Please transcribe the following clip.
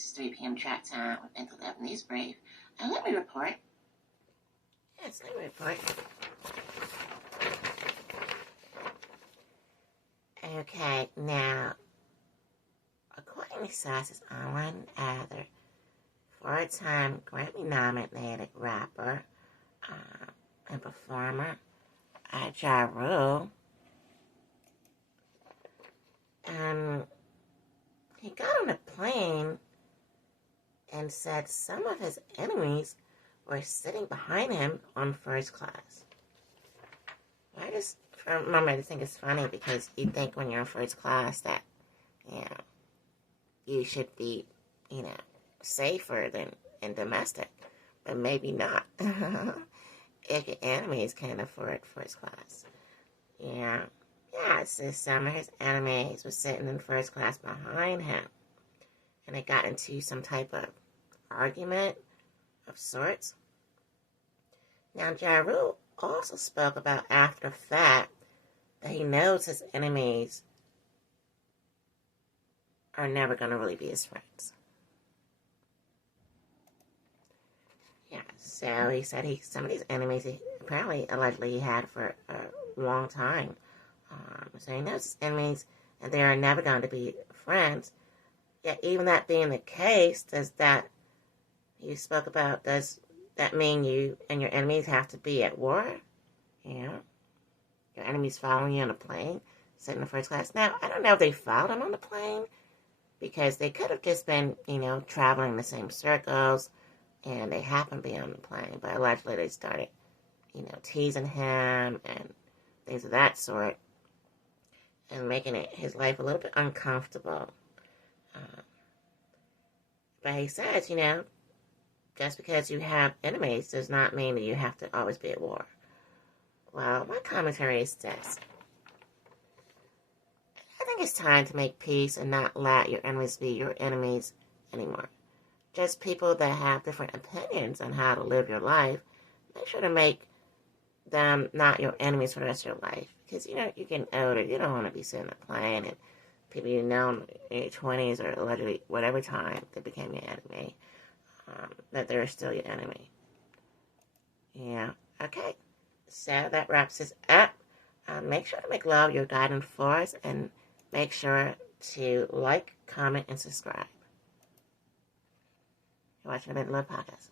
This is 3 p.m. Chat-tyme with Binti and News Brief. And let me report. Yes, let me report. Okay, now, according to sources online, the 4-time Grammy-nominated rapper and performer, Ja Rule, he got on a plane and said some of his enemies were sitting behind him on first class. I just remember to think it's funny because you think when you're in first class that, you should be, safer than in domestic, but maybe not. If your enemies can't afford first class. Yeah, so some of his enemies were sitting in first class behind him, and they got into some type of argument of sorts. Now, Ja Rule also spoke about after the fact that he knows his enemies are never going to really be his friends. Yeah, so he said some of these enemies allegedly he had for a long time. So he knows his enemies and they are never going to be friends. Yet even that being the case, does that mean you and your enemies have to be at war? Yeah. Your enemies following you on a plane, sitting in first class. Now, I don't know if they followed him on the plane, because they could have just been, traveling the same circles, and they happened to be on the plane. But allegedly they started, teasing him and things of that sort, and making his life a little bit uncomfortable. But he says, just because you have enemies does not mean that you have to always be at war. Well, my commentary is this. I think it's time to make peace and not let your enemies be your enemies anymore. Just people that have different opinions on how to live your life, make sure to make them not your enemies for the rest of your life. Because, you're getting older. You don't want to be sitting on a plane and people you know in your 20s or allegedly whatever time they became your enemy, that they're still your enemy. Yeah, okay. So that wraps this up. Make sure to make love your guiding force and make sure to like, comment, and subscribe. You're watching the Binti Love Podcast.